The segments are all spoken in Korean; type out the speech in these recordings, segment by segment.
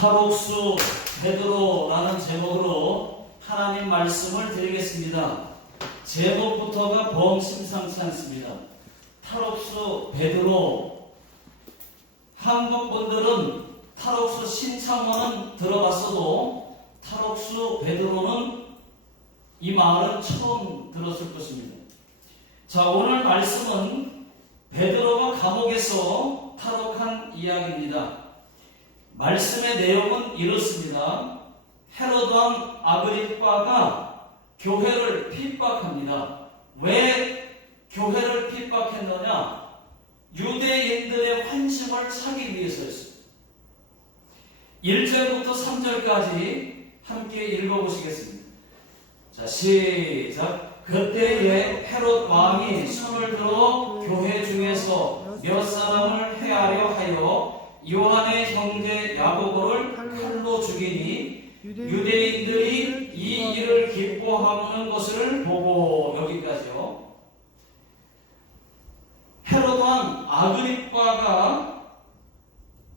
탈옥수 베드로라는 제목으로 하나님 말씀을 드리겠습니다. 제목부터가 범심상치 않습니다. 탈옥수 베드로. 한국 분들은 탈옥수 신창원은 들어봤어도 탈옥수 베드로는 이 말은 처음 들었을 것입니다. 자, 오늘 말씀은 베드로가 감옥에서 탈옥한 이야기입니다. 말씀의 내용은 이렇습니다. 헤롯 왕 아그리빠가 교회를 핍박합니다. 왜 교회를 핍박했느냐? 유대인들의 환심을 사기 위해서였습니다. 1절부터 3절까지 함께 읽어보시겠습니다. 자, 시작. 그때에 헤롯 왕이 손을 들어 교회 중에서 몇 사람을 해하려 하여 요한의 형제 야고보를 칼로 죽이니 유대인들이 이 일을 기뻐하는 것을 보고. 여기까지요. 헤롯 왕 아그리빠가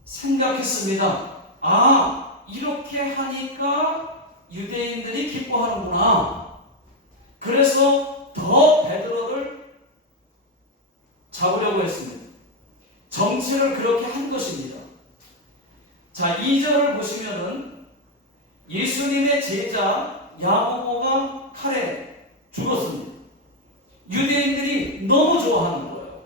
생각했습니다. 아, 이렇게 하니까 유대인들이 기뻐하는구나. 그래서 더 베드로를 잡으려고 했습니다. 정치를 그렇게 한 것입니다. 자, 2절을 보시면은 예수님의 제자 야고보가 칼에 죽었습니다. 유대인들이 너무 좋아하는 거예요.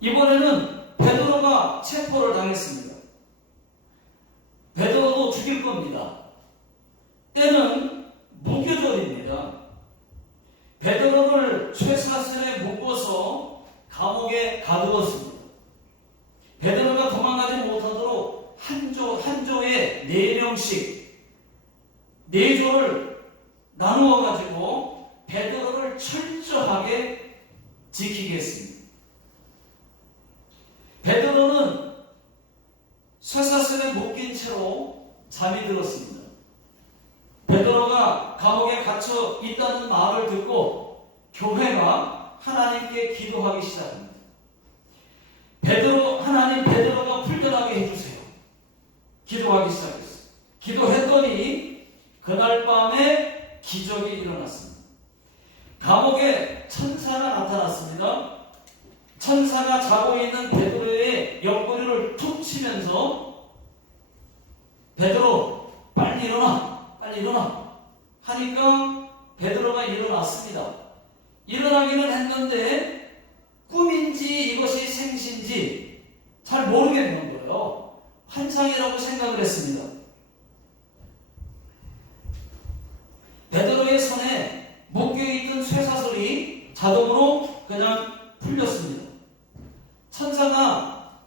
이번에는 베드로가 체포를 당했습니다. 베드로도 죽일 겁니다. 때는 무교절입니다. 베드로를 쇠사슬에 묶어서 감옥에 가두었습니다. 베드로가 도망가지 못하도록 한 조에 4명씩 4조를 나누어 가지고 베드로를 철저하게 지키게 했습니다. 베드로는 쇠사슬에 묶인 채로 잠이 들었습니다. 베드로가 감옥에 갇혀 있다는 말을 듣고 교회가 하나님께 기도하기 시작합니다. 하나님 베드로가 풀려나게 해주세요. 기도하기 시작했어요. 기도했더니 그날 밤에 기적이 일어났습니다. 감옥에 천사가 나타났습니다. 천사가 자고 있는 베드로의 옆구리를 툭 치면서 베드로 빨리 일어나, 빨리 일어나 하니까 베드로가 일어났습니다. 일어나기는 했는데 꿈인지 이것이 생신지 잘 모르겠는 거예요. 환상이라고 생각을 했습니다. 베드로의 손에 묶여있던 쇠사슬이 자동으로 그냥 풀렸습니다. 천사가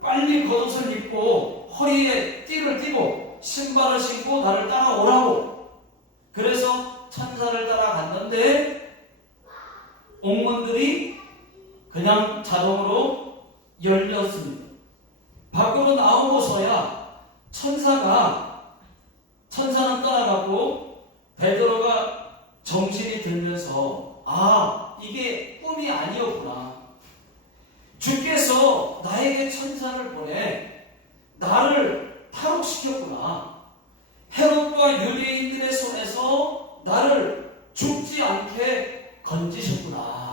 빨리 겉옷을 입고 허리에 띠를 띠고 신발을 신고 나를 따라오라고. 그래서 천사를 따라갔는데 옥문들이 그냥 자동으로 열렸습니다. 밖으로 나오고서야 천사는 떠나갔고 베드로가 정신이 들면서 아, 이게 꿈이 아니었구나. 주께서 나에게 천사를 보내 나를 탈옥시켰구나. 헤롯과 유대인들의 손에서 나를 죽지 않게 건지셨구나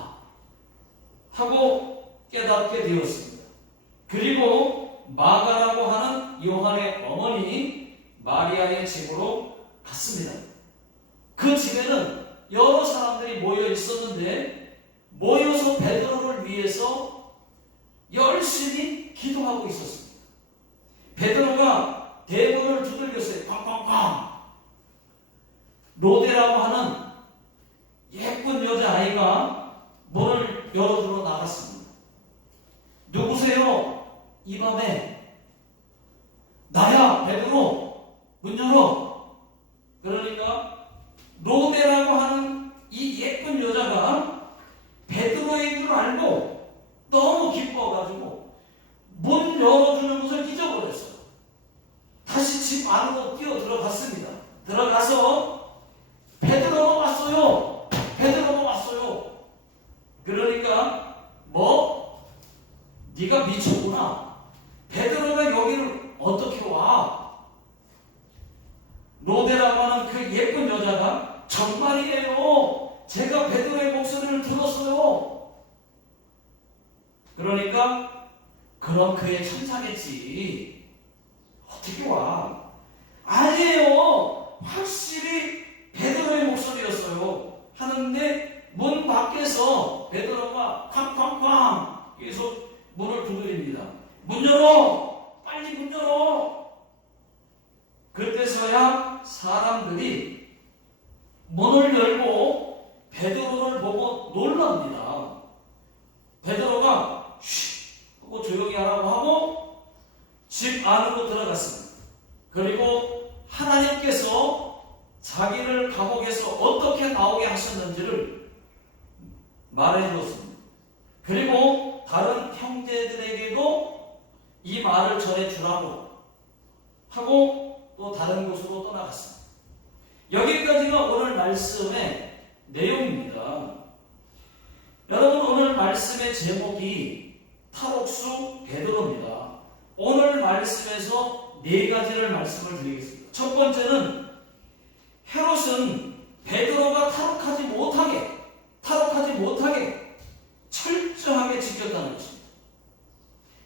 하고 깨닫게 되었습니다. 그리고 마가라고 하는 요한의 어머니 마리아의 집으로 갔습니다. 그 집에는 여러 사람들이 모여 있었는데 모여서 베드로를 위해서 열심히 기도하고 있었습니다. 베드로가 대문을 두들겼어요. 쾅쾅쾅. 로데라고 하는 예쁜 여자아이가 문을 열어들어 나갔습니다. 누구세요? 이 밤에. 나야, 베드로. 문 열어. 그러니까 로데라고 하는 이 예쁜 여자가 베드로인 줄 알고 너무 기뻐가지고 문 열어주는 것을 잊어버렸어요. 다시 집 안으로 뛰어 들어갔습니다. 들어가서 베드로가 왔어요. 베드로가 왔어요. 그러니까 네가 미쳤구나. 베드로가 여기를 천사겠지. 어떻게 와? 아니에요. 확실히 베드로의 목소리였어요. 하는데 문 밖에서 베드로가 쾅쾅쾅 계속 문을 두드립니다. 문 열어! 빨리 문 열어! 그때서야 사람들이 문을 열고 베드로를 보고 놀랍니다. 베드로가 쉬 하고 조용히 하라고 하고 집 안으로 들어갔습니다. 그리고 하나님께서 자기를 감옥에서 어떻게 나오게 하셨는지를 말해 주었습니다. 그리고 다른 형제들에게도 이 말을 전해 주라고 하고 또 다른 곳으로 떠나갔습니다. 여기까지가 오늘 말씀의 내용입니다. 여러분, 오늘 말씀의 제목이 탈옥수 베드로입니다. 오늘 말씀에서 네 가지를 말씀을 드리겠습니다. 첫 번째는 헤롯은 베드로가 탈옥하지 못하게 철저하게 지켰다는 것입니다.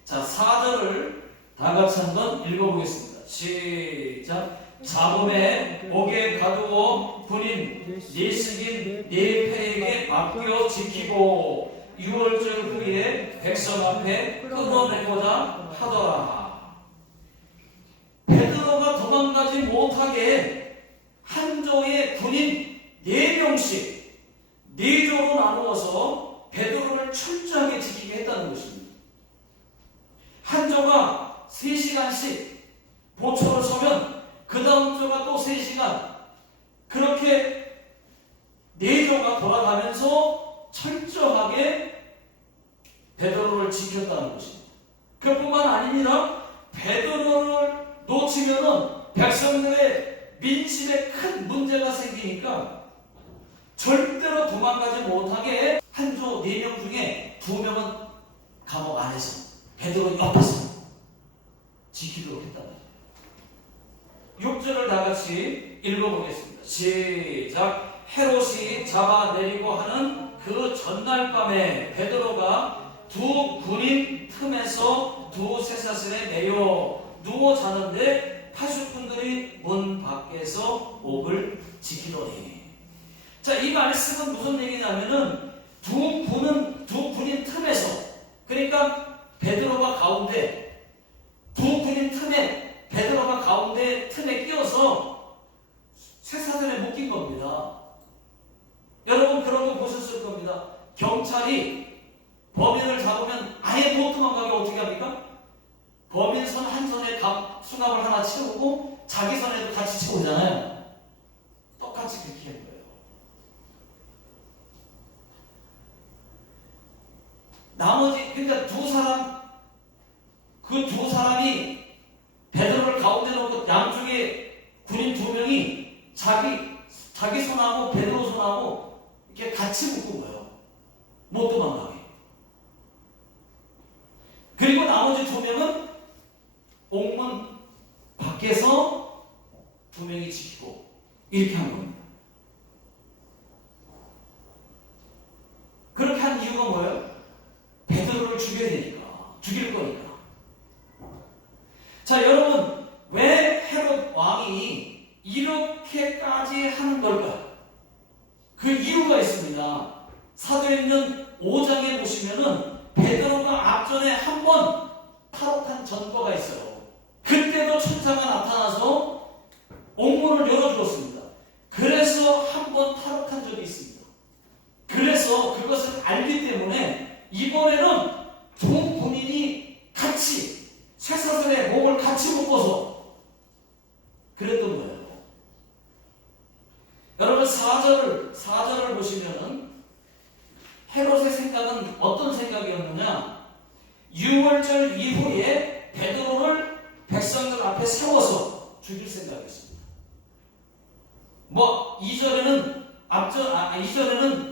자, 4절을 다 같이 한번 읽어보겠습니다. 시작. 잡음에 목에 가두어 군인 내식인 네 패에게 맡겨 지키고 6월절 후에 백성 앞에 끌어내고자 하더라. 베드로가 도망가지 못하게 한 조의 군인 4명씩 4조로 나누어서 베드로를 철저하게 지키게 했다는 것입니다. 한 조가 3시간씩 보초를 서면 그 다음 조가 또 3시간, 그렇게 4조가 돌아가면서 철저하게 베드로를 지켰다는 것입니다. 그뿐만 아닙니다. 베드로를 놓치면은 백성들의 민심에 큰 문제가 생기니까 절대로 도망가지 못하게 한 조 4명 중에 2명은 감옥 안에서 베드로 옆에서 지키도록 했다는 6절을 다 같이 읽어보겠습니다. 시작. 헤롯이 잡아내리고 하는 그 전날 밤에 베드로가 두 군인 틈에서 두 쇠사슬에 매여 누워 자는데 파수꾼들이 문 밖에서 옥을 지키더니. 자, 이 말씀은 무슨 얘기냐면은 두 군인 틈에서, 그러니까 베드로가 가운데, 두 군인 틈에 베드로가 가운데 틈에 끼어서 쇠사슬에 묶인 겁니다. 여러분 그런 거 보셨을 겁니다. 경찰이 범인을 잡으면 아예 못 도망가게 어떻게 합니까? 범인 손 한 손에 수갑을 하나 채우고 자기 손에도 같이 채우잖아요. 똑같이 그렇게 한 거예요. 나머지, 그러니까 그 두 사람이 베드로를 가운데 놓고 양쪽에 군인 2명이 자기 손하고 베드로 손하고 이렇게 같이 묶은 거예요. 못 도망가게. 그리고 나머지 2명은 옥문 밖에서 2명이 지키고 이렇게 한 겁니다. 그렇게 한 이유가 뭐예요? 베드로를 죽여야 되니까. 죽일 거니까. 자, 여러분, 왜 헤롯 왕이 이렇게까지 하는 걸까? 그 이유가 있습니다. 사도행전 5장에 보시면은 베드로가 앞전에 한 번 탈옥한 전과가 있어요. 그때도 천사가 나타나서 옥문을 열어주었습니다. 그래서 한 번 탈옥한 적이 있습니다. 그래서 그것을 알기 때문에 이번에는 두 군인이 같이 쇠사슬에 목을 같이 묶어서 그랬던 거예요. 여러분 4절을 보시면은 헤롯의 생각은 어떤 생각이었느냐? 6월절 이후에 베드로를 백성들 앞에 세워서 죽일 생각이었습니다. 뭐 이전에는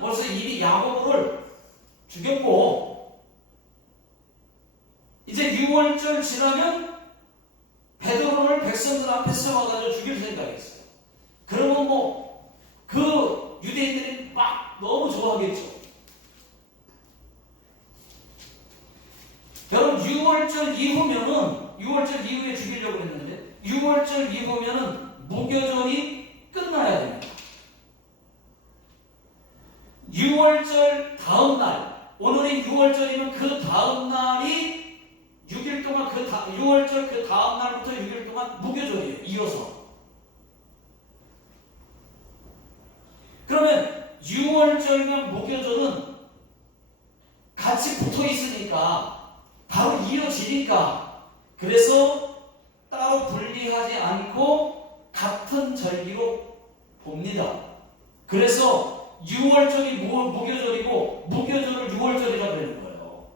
벌써 이미 야고보를 죽였고 이제 6월절 지나면 베드로를 백성들 앞에 세워가지고 죽일 생각이었어요. 그러면 그 유대인들이 막 너무 좋아하겠죠. 여러분 6월절 이후에 죽이려고 했는데 6월절 이후면은 무교절이 끝나야 됩니다. 6월절 다음 날, 오늘이 6월절이면 그 다음 날이 6일 동안 6월절 그 다음 날부터 6일 동안 무교절이에요. 이어서. 그러면 6월절과 무교절은 같이 붙어 있으니까 바로 이어지니까 그래서 따로 분리하지 않고 같은 절기로 봅니다. 그래서 6월절이 무교절이고 무교절을 6월절이라고 하는 거예요.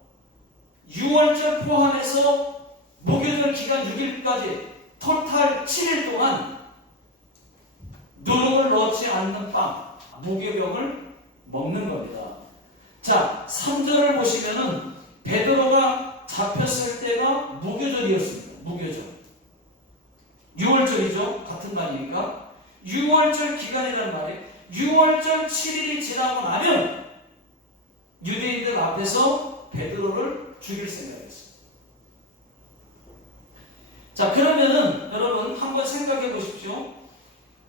6월절 포함해서 무교절 기간 6일까지 토탈 7일 동안 누룩을 넣지 않는 빵, 무교병을 먹는 겁니다. 자, 3절을 보시면은 베드로가 잡혔을 때가 무교절이었습니다. 무교절. 6월절이죠. 같은 날이니까. 6월절 기간이라는 말이 6월절 7일이 지나고 나면 유대인들 앞에서 베드로를 죽일 생각이었습니다. 자, 그러면은 여러분 한번 생각해 보십시오.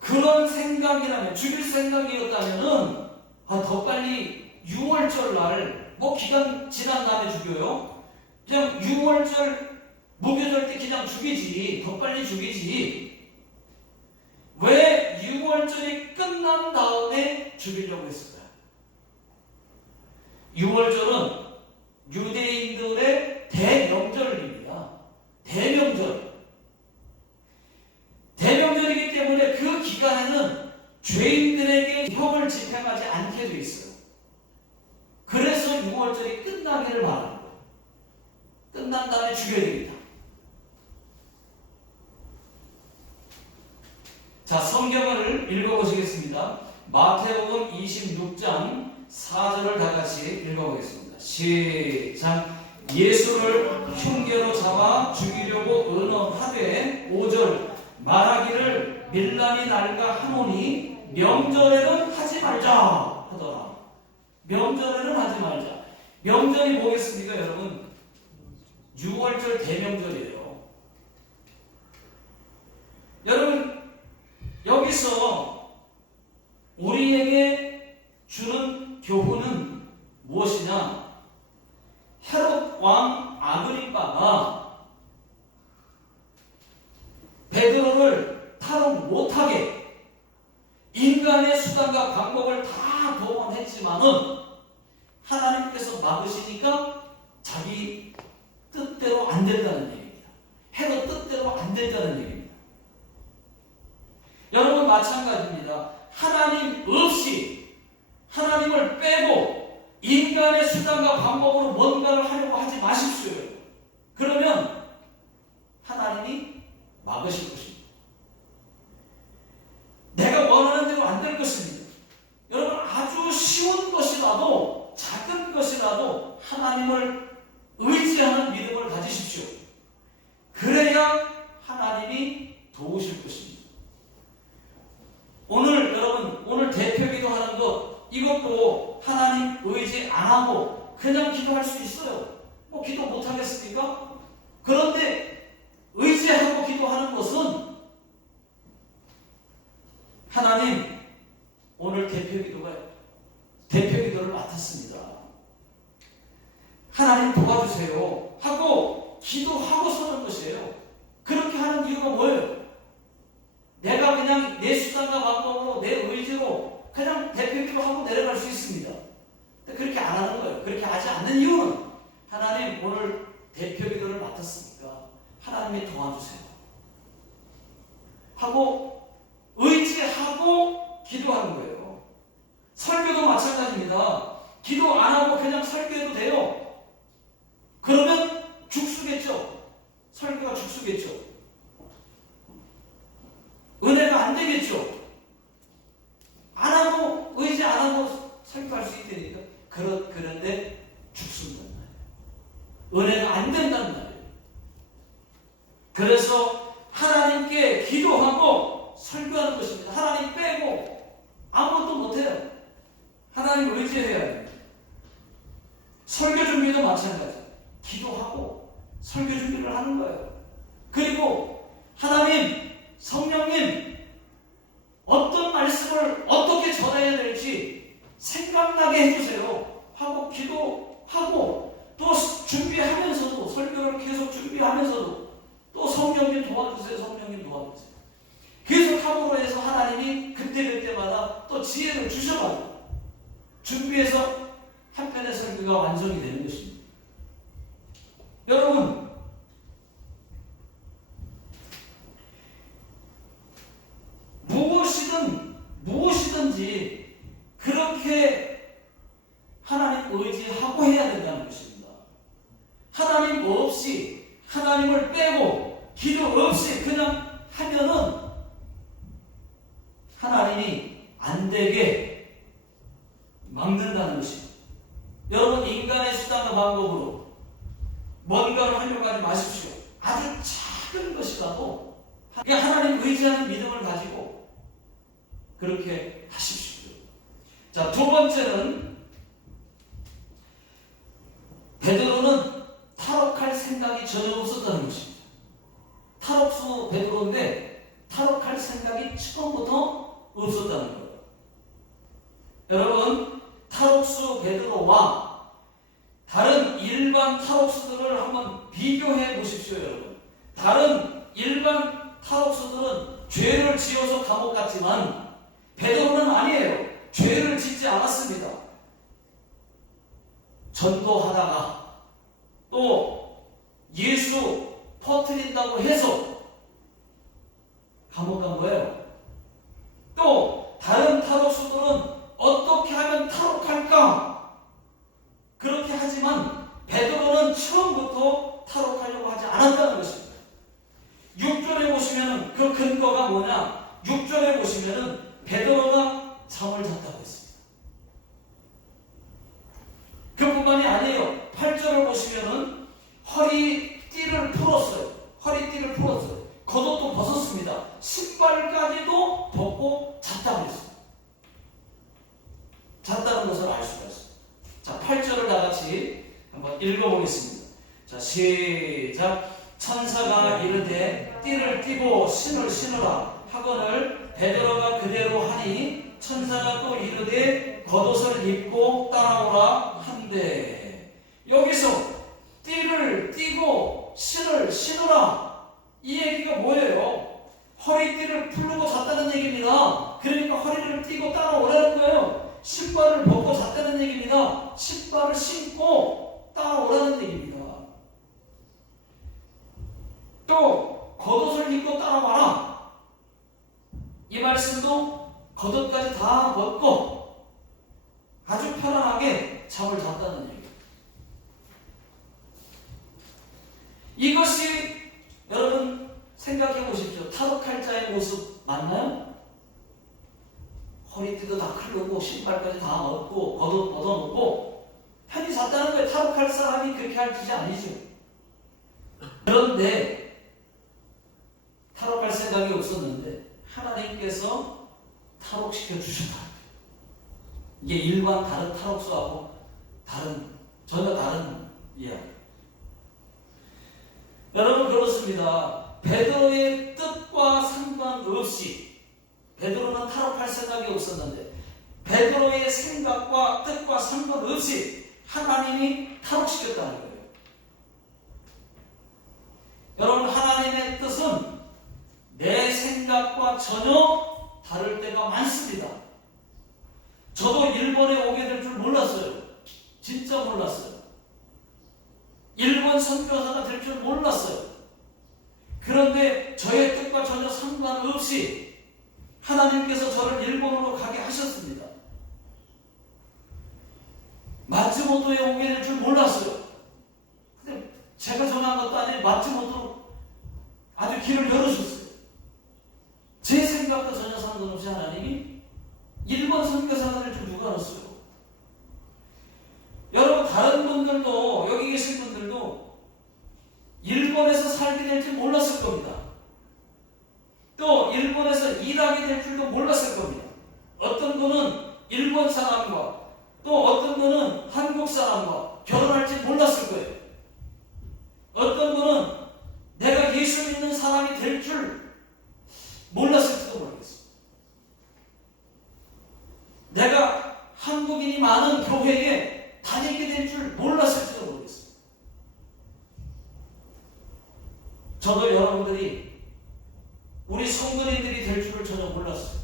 그런 생각이라면, 죽일 생각이었다면은 더 빨리 6월절 날 기간 지난 다음에 죽여요. 그냥 6월절 무교절 때 그냥 죽이지. 더 빨리 죽이지. 왜 6월절이 끝난 다음에 죽이려고 했을까요? 6월절은 유대인들의 대명절입니다. 대명절이기 때문에 그 기간에는 죄인들에게 형을 집행하지 않게 돼 있어요. 그래서 6월절이 끝나기를 바라는 거예요. 끝난 다음에 죽여야 됩니다. 자, 성경을 읽어보시겠습니다. 마태복음 26장 4절을 다 같이 읽어보겠습니다. 시작. 예수를 흉계로 잡아 죽이려고 언어하되 5절 말하기를 밀란이 날까 하노니 명절에는 하지 말자 하더라. 명절에는 하지 말자. 명절이 뭐겠습니까, 여러분? 6월절 대명절이에요. 여러분, 여기서 우리에게 주는 교훈은 무엇이냐? 헤롯 왕 아그리빠가 베드로를 탈옥 못하게 인간의 수단과 방법을 다 동원했지만은 하나님께서 막으시니까 자기 뜻대로 안 된다는 얘기입니다. 헤롯 뜻대로 안 된다는 얘기입니다. 여러분 마찬가지입니다. 하나님 없이 하나님을 빼고 인간의 수단과 방법으로 뭔가를 하려고 하지 마십시오. 그러면 하나님이 막으실 것입니다. 내가 원하는 대로 안 될 것입니다. 여러분 아주 쉬운 것이라도 작은 것이라도 하나님을 의지하는 믿음을 가지십시오. 그래야 하나님이 도우실 것입니다. 오늘 대표기도 하는 것 이것도 하나님 의지 안 하고 그냥 기도할 수 있어요. 기도 못 하겠습니까? 그런데 의지하고 기도하는 것은 하나님 오늘 대표기도를 맡았습니다. 하나님 도와주세요 하고 기도하고 서는 것이에요. 그렇게 하는 이유가 뭐예요? 내가 그냥 내 수단과 방법으로 내 의지로 그냥 대표기도 하고 내려갈 수 있습니다. 근데 그렇게 안 하는 거예요. 그렇게 하지 않는 이유는 하나님 오늘 대표기도를 맡았으니까 하나님이 도와주세요 하고 의지하고 기도하는 거예요. 설교도 마찬가지입니다. 기도 안 하고 그냥 설교해도 돼요. 그러면 죽수겠죠. 설교가 죽수겠죠. 은혜가 안 되겠죠. 안 하고 의지 안 하고 설교할 수 있다니까. 그런데 죽순다는 말이에요. 은혜가 안 된다는 말이에요. 그래서 하나님께 기도하고 설교하는 것입니다. 하나님 빼고 아무것도 못해요. 하나님 의지해야 해요. 설교 준비도 마찬가지. 기도하고 설교 준비를 하는 거예요. 그리고 하나님, 성령님, 어떤 말씀을 어떻게 전해야 될지 생각나게 해주세요 하고 기도하고, 또 준비하면서도, 설교를 계속 준비하면서도 또 성령님 도와주세요, 성령님 도와주세요. 계속 함으로 해서 하나님이 그때그때마다 또 지혜를 주셔가지고 준비해서 한편의 설교가 완성이 되는 것입니다. 여러분, 무엇이든지 그렇게 하나님 의지하고 해야 된다는 것입니다. 하나님 없이, 하나님을 빼고 기도 없이 그냥 하면은 하나님이 안 되게 막는다는 것입니다. 여러분, 인간의 수단과 방법으로 뭔가를 하려고 하지 마십시오. 아주 작은 것이라도 하나님 의지하는 믿음을 가지고 그렇게 하십시오. 자, 두 번째는 베드로는 탈옥할 생각이 전혀 없었다는 것입니다. 탈옥수 베드로인데 탈옥할 생각이 처음부터 없었다는 거예요. 여러분, 탈옥수 베드로와 다른 일반 탈옥수들을 한번 비교해 보십시오. 여러분, 다른 일반 탈옥수들은 죄를 지어서 감옥 갔지만 베드로는 아니에요. 죄를 짓지 않았습니다. 전도하다가 또 예수 퍼뜨린다고 해서 감옥 간 거예요. 또 다른 탈옥수들은 어떻게 하면 탈옥할까? 그렇게 하지만 베드로는 처음부터 탈옥하려고 하지 않았다는 것입니다. 6절에 보시면 그 근거가 뭐냐? 6절에 보시면 베드로가 잠을 잤다고 했습니다. 그뿐만이 아니에요. 8절을 보시면 허리띠를 풀었어요. 허리띠를 풀었어요. 겉옷도 벗었습니다. 신발까지도 벗고 잤다고 했습니다. 잤다는 것을 알 수가 있습니다. 자, 8절을 다 같이 한번 읽어보겠습니다. 자, 시작. 천사가 이르되 띠를 띠고 신을 신으라 하거늘 베드로가 그대로 하니 천사가 또 이르되 겉옷을 입고 따라오라 한대. 여기서 띠를 띠고 신을 신으라, 이 얘기가 뭐예요? 허리띠를 풀고 잤다는 얘기입니다. 그러니까 허리를 띠고 따라오라는 거예요. 신발을 벗고 잤다는 얘기입니다. 신발을 신고 따라오라는 얘기입니다. 또 겉옷을 입고 따라와라, 이 말씀도 겉옷까지 다 벗고 아주 편안하게 잠을 잤다는 얘기입니다. 이것이 여러분 생각해 보십시오. 탈옥할 자의 모습 맞나요? 허리띠도 다 클르고 신발까지 다 얻고 겉옷 벗어놓고 편히 잤다는 거예요. 탈옥할 사람이 그렇게 할 짓이 아니죠. 그런데 탈옥할 생각이 없었는데 하나님께서 탈옥시켜 주셨다. 이게 일반 다른 탈옥수하고 전혀 다른 이야기. 여러분, 그렇습니다. 베드로의 뜻과 상관없이, 베드로는 탈옥할 생각이 없었는데 베드로의 생각과 뜻과 상관없이 하나님이 탈옥시켰다는 거예요. 여러분, 하나님의 뜻은 내 생각과 전혀 다를 때가 많습니다. 저도 일본에 오게 될 줄 몰랐어요. 진짜 몰랐어요. 일본 선교사가 될 줄 몰랐어요. 그런데 저의 뜻과 전혀 상관없이 하나님께서 저를 일본으로 가게 하셨습니다. 마츠모토에 오게 될 줄 몰랐어요. 근데 제가 정한 것도 아니에요. 마츠모토로 아주 길을 열어줬어요. 제 생각과 전혀 상관없이 하나님이 일본 선교사가 될 줄 누가 알았어요? 여러분, 다른 분들도, 여기 계신 분들도 일본에서 살게 될 줄 몰랐을 겁니다. 또 일본에서 일하게 될 줄도 몰랐을 겁니다. 어떤 분은 일본 사람과 또 어떤 분은 한국 사람과 결혼할지 몰랐을 거예요. 어떤 분은 내가 예수 믿는 사람이 될 줄 몰랐을지도 모르겠어요. 내가 한국인이 많은 교회에 다니게 될 줄 몰랐을지도 모르겠어요. 저도 여러분들이 우리 성도님들이 될 줄을 전혀 몰랐어요.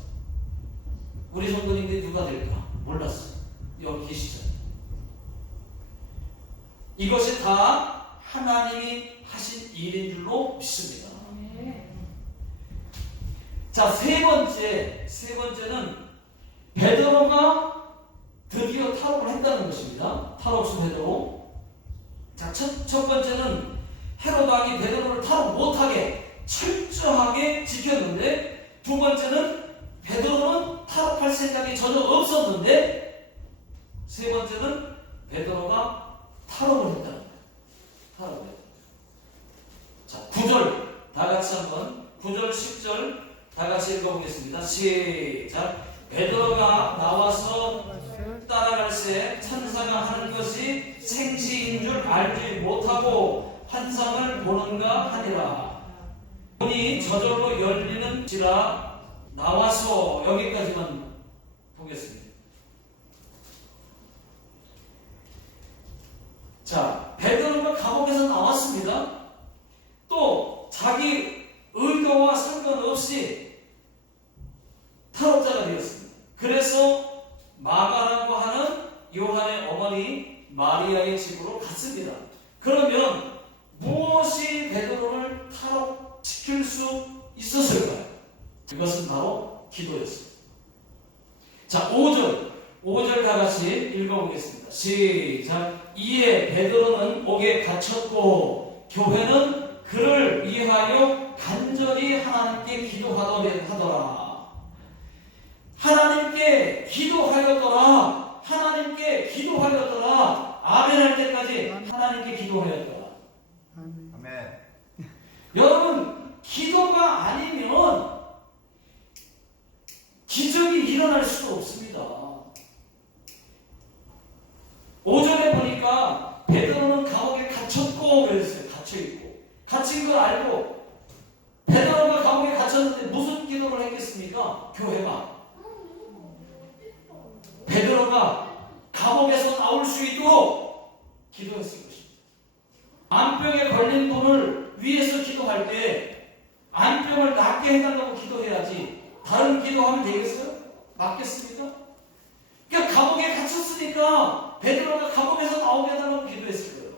우리 성도님들이 누가 될까 몰랐어요. 여기 계시죠. 이것이 다 하나님이 하신 일인 줄로 믿습니다. 자, 세 번째는 베드로가 드디어 탈옥을 했다는 것입니다. 탈옥수 베드로. 자, 첫 번째는 헤롯 왕이 베드로를 탈옥 못하게 철저하게 지켰는데, 두 번째는 베드로는 탈옥할 생각이 전혀 없었는데, 세 번째는 베드로가 탈옥을 했다는 거예요. 탈옥을 했다. 자, 9절 다 같이 한번 9절 10절 다 같이 읽어보겠습니다. 시작. 베드로가 나와서 따라갈새 천사가 하는 것이 생시인 줄 알지 못하고 환상을 보는가 하니라. 문이 저절로 열리는지라 나와서, 여기까지만 보겠습니다. 자, 베드로가 감옥에서 나왔습니다. 또 자기 의도와 상관없이 탈옥자가 되었습니다. 그래서 마가라고 하는 요한의 어머니 마리아의 집으로 갔습니다. 그러면 무엇이 베드로를 탈옥시킬 수 있었을까요? 그것은 바로 기도였습니다. 자, 5절 다 같이 읽어보겠습니다. 시작. 이에 베드로는 옥에 갇혔고 교회는 그를 위하여 간절히 하나님께 기도하더라. 하나님께 기도하였더라. 하나님께 기도하였더라. 아멘 할 때까지 하나님께 기도하였더라. 아멘. 여러분, 기도가 아니면 기적이 일어날 수도 없습니다. 5절에 보니까 베드로는 감옥에 갇혔고 그랬어요. 갇혀있고. 갇힌 걸 알고 베드로가 감옥에 갇혔는데 무슨 기도를 했겠습니까? 교회가. 베드로가 감옥에서 나올 수 있도록 기도했을 것입니다. 암병에 걸린 분을 위해서 기도할 때 암병을 낫게 해달라고 기도해야지 다른 기도하면 되겠어요? 맞겠습니까? 그러니까 감옥에 갇혔으니까 베드로가 감옥에서 나오게 해달라고 기도했을 거예요.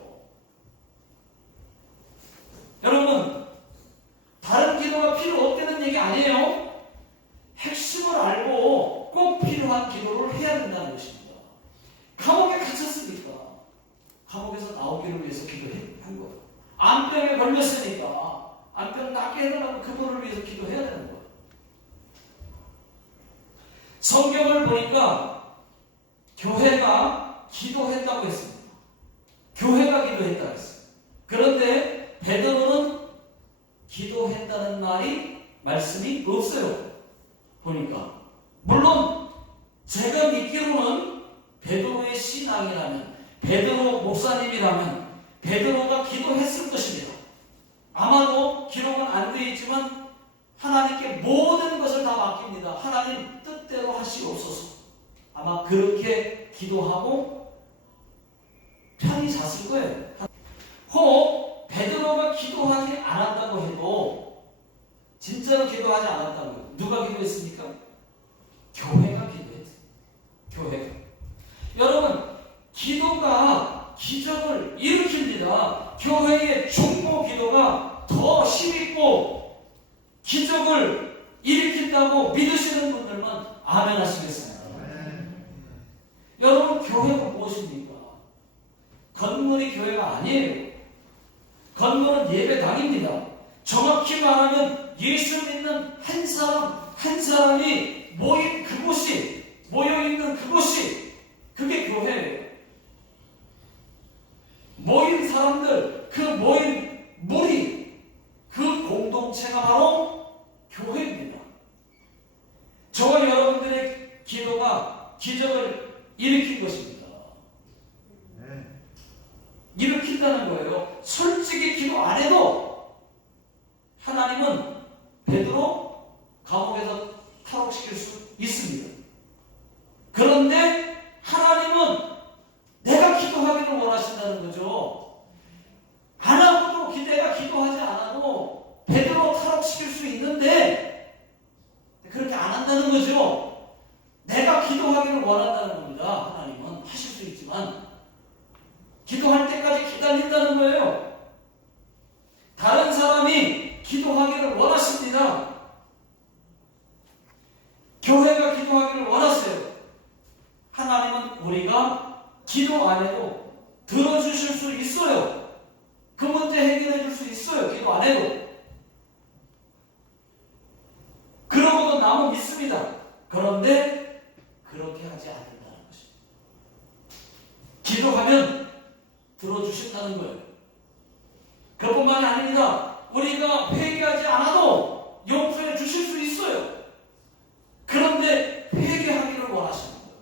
여러분, 다른 기도가 필요 없다는 얘기 아니에요. 핵심을 알고 꼭 필요한 기도를 해야 된다는 것입니다. 감옥에 갇혔으니까 감옥에서 나오기를 위해서 기도한 거예요. 암병에 걸렸으니까 암병 낫게 해달라고 그분을 위해서 기도해야 되는 거예요. 성경을 보니까 교회가 기도했다고 했습니다. 교회가 기도했다고 했어요. 그런데 베드로는 기도했다는 말씀이 없어요. 보니까. 물론 제가 믿기로는 베드로의 신앙이라면, 베드로 목사님이라면 베드로가 기도했을 것입니다. 아마도 기록은 안 되어 있지만 하나님께 모든 것을 다 맡깁니다. 하나님 뜻대로 하시옵소서. 아마 그렇게 기도하고 편히 잤을 거예요. 혹 베드로가 기도하지 않았다고 해도, 진짜로 기도하지 않았다고 해도 누가 기도했습니까? 교회가 기도했어요. 교회가. 여러분, 기도가 기적을 일으킵니다. 교회의 중보 기도가 더 힘있고 기적을 일으킨다고 믿으시는 분들만 아멘 하시겠어요? 여러분, 교회가 무엇입니까? 건물이 교회가 아니에요. 건물은 예배당입니다. 정확히 말하면 예수 믿는 한 사람 한 사람이 모인 그곳이, 모여있는 그곳이, 그게 교회예요. 모인 사람들, 그 모인 무리, 그 공동체가 바로 교회입니다. 저와 여러분들의 기도가 기적을 일으킨 것입니다. 일으킨다는 거예요. 솔직히 기도 기도하기를 원하십니다. 교회가 기도하기를 원하세요. 하나님은 우리가 기도 안 해도 들어주실 수 있어요. 그 문제 해결해 줄 수 있어요. 기도 안 해도. 그러고도 나무 믿습니다. 그런데 그렇게 하지 않는다는 것입니다. 기도하면 들어주신다는 거예요. 그뿐만이 아닙니다. 우리가 회개하지 않아도 용서해 주실 수 있어요. 그런데 회개하기를 원하시는 거예요.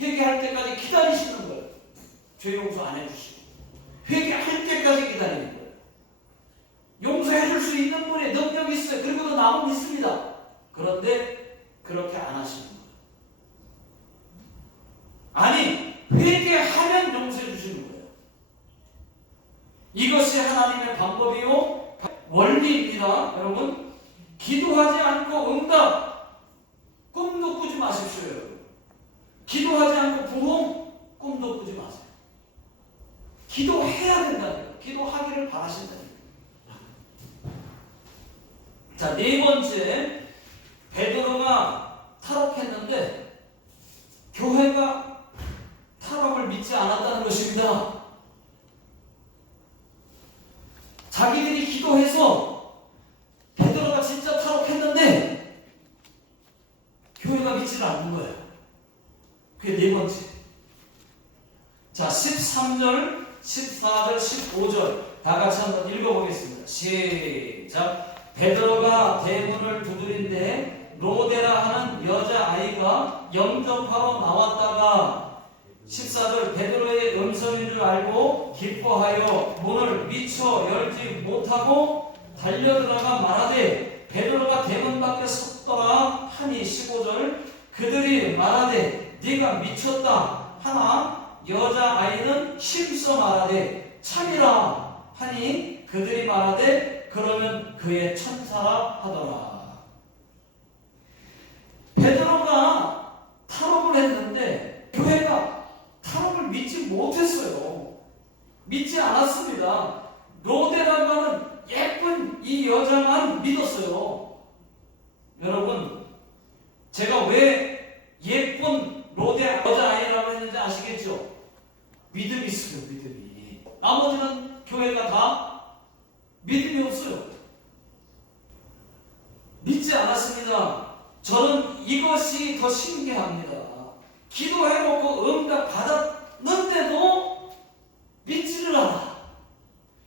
회개할 때까지 기다리시는 거예요. 죄 용서 안 해주시고 회개할 때까지 기다리는 거예요. 용서해 줄 수 있는 분의 능력이 있어요. 그리고도 나무 믿습니다. 그런데 그렇게 안 하시는 거예요. 아니, 회개하면 용서해 주시는 거예요. 이것이 하나님의 방법이요 원리입니다. 여러분, 기도하지 않고 응답 꿈도 꾸지 마십시오. 여러분. 기도하지 않고 부흥 꿈도 꾸지 마세요. 기도해야 된다는 거예요. 기도하기를 바라신다는 거예요. 자, 네 번째, 베드로가 탈옥했는데 교회가 탈옥을 믿지 않았다는 것입니다. 자기들이 기도해서 베드로가 진짜 탈옥했는데 교회가 믿지를 않는 거예요. 그게 네 번째. 자, 13절, 14절, 15절 다 같이 한번 읽어보겠습니다. 시작. 베드로가 대문을 두드린데 로데라 하는 여자아이가 영접하러 나왔다가 14절 베드로의 음성인 줄 알고 기뻐하여 문을 미처 열지 못하고 달려들어가 말하되 베드로가 대문 밖에 섰더라 하니 15절 그들이 말하되 네가 미쳤다 하나 여자아이는 힘써 말하되 참이라 하니 그들이 말하되 그러면 그의 천사라 하더라. 베드로가 탈옥을 했는데 교회가 탈옥을 믿지 못했어요. 믿지 않았습니다. 로데라고 하는 예쁜 이 여자만 믿었어요. 여러분, 제가 왜 예쁜 로데 여자아이라고 했는지 아시겠죠? 믿음이 있어요. 믿음이. 나머지는 교회가 다 믿음이 없어요. 믿지 않았습니다. 저는 이것이 더 신기합니다. 기도해놓고 응답 받았는데도 믿지를 않아.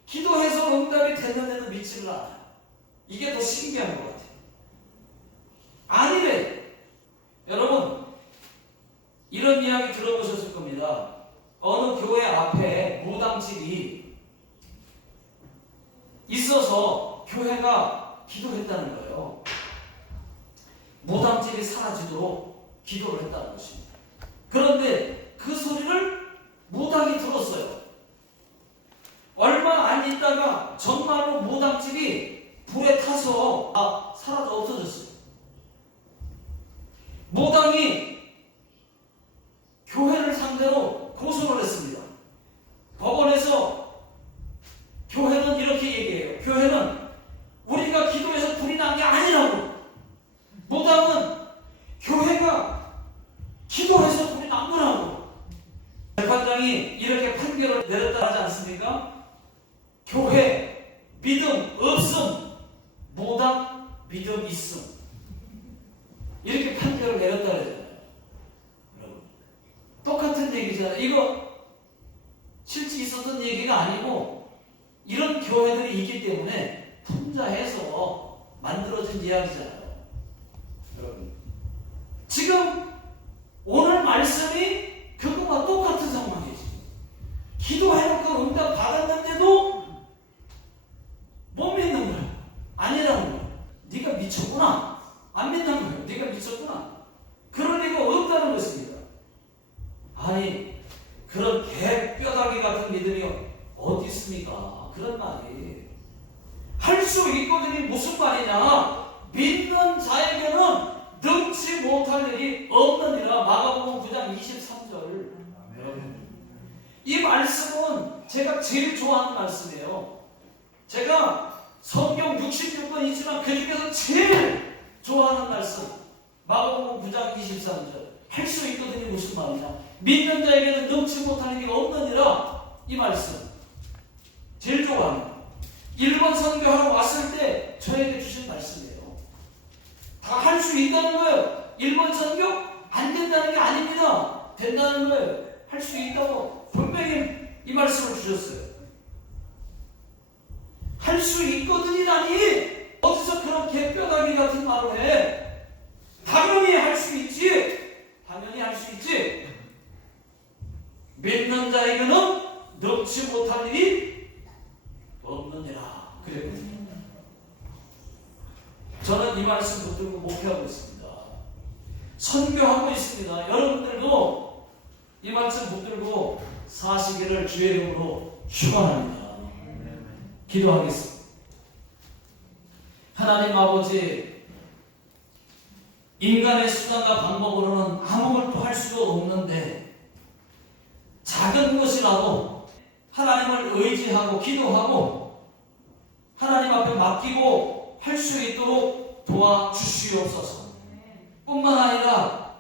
기도해서 응답이 됐는데도 믿지를 않아. 이게 더 신기한 것 같아요. 아니래. 여러분, 이런 이야기 들어보셨을 겁니다. 어느 교회 앞에 무당집이 있어서 교회가 기도했다는 거예요. 무당집이 사라지도록 기도를 했다는 것입니다. 그런데 그 소리를 무당이 들었어요. 얼마 안 있다가 정말로 무당집이 불에 타서 사라져 없어졌어요. 무당이 교회를 상대로 고소를 했습니다. 법원에서 교회는 이렇게 얘기해요. 교회는 우리가 기도해서 불이 난 게 아니라고. 무당은 교회가 기도해서 불이 난 거라고. 재판장이 이렇게 판결을 내렸다 하지 않습니까? 교회 믿음 없음, 무당 믿음 있음. 이렇게 판결을 내렸다 그러잖아요. 여러분, 똑같은 얘기잖아요. 이거 실제 있었던 얘기가 아니고 이런 교회들이 있기 때문에 풍자해서 만들어진 이야기잖아요. 여러분, 지금 오늘 말씀이 그거와 똑같은 상황이지. 기도해놓고 응답 받았는데도 못 믿는 거야. 아니라는 거야. 네가 미쳤구나. 안 믿는 거예요. 네가 미쳤구나. 그럴 리가 없다는 것입니다. 아니, 그런 개뼈다귀 같은 믿음이 어디 있습니까? 그런 말이 할 수 있거든요. 무슨 말이냐? 믿는 자에게는 능치 못할 일이 없느니라. 마가복음 9장 23절. 이 말씀은 제가 제일 좋아하는 말씀이에요. 제가 성경 66권 있지만 그 중에서 제일 좋아하는 말씀 마가복음 9장 23절 할 수 있거든요. 무슨 말이냐? 믿는 자에게는 넘치 못할 일이 없느니라. 이 말씀 제일 좋아하는 거예요. 일본 선교하러 왔을 때 저에게 주신 말씀이에요. 다 할 수 있다는 거예요. 일본 선교 안 된다는 게 아닙니다. 된다는 거예요. 할 수 있다고 분명히 이 말씀을 주셨어요. 할 수 있거든이라니 어디서 그런 개뼈다귀 같은 말을 해. 당연히 할 수 있지. 당연히 할 수 있지. 믿는 자에게는 넘지 못할 일이 없느니라. 그랬거든요. 저는 이 말씀 붙들고 목회하고 있습니다. 선교하고 있습니다. 여러분들도 이 말씀 붙들고 사시기를 주의 이름으로 축원합니다. 기도하겠습니다. 하나님 아버지, 인간의 수단과 방법으로는 아무것도 할 수도 없는데 작은 것이라도 하나님을 의지하고 기도하고 하나님 앞에 맡기고 할 수 있도록 도와주시옵소서. 뿐만 아니라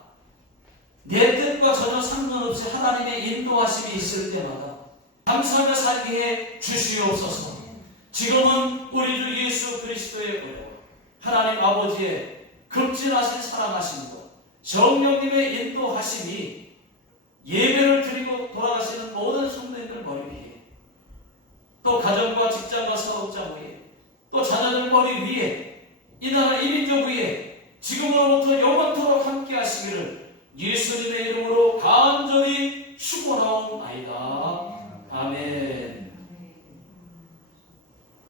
내 뜻과 전혀 상관없이 하나님의 인도하심이 있을 때마다 감사하며 살게 해 주시옵소서. 지금은 우리 주 예수 그리스도의 은혜와 하나님 아버지의 급진하신 사랑하심과 성령님의 인도하심이 예배를 드리고 돌아가시는 모든 성도님들 머리 위에, 또 가정과 직장과 사업장 위에, 또 자녀들 머리 위에, 이 나라 이민족 위에 지금으로부터 영원토록 함께 하시기를 예수님의 이름으로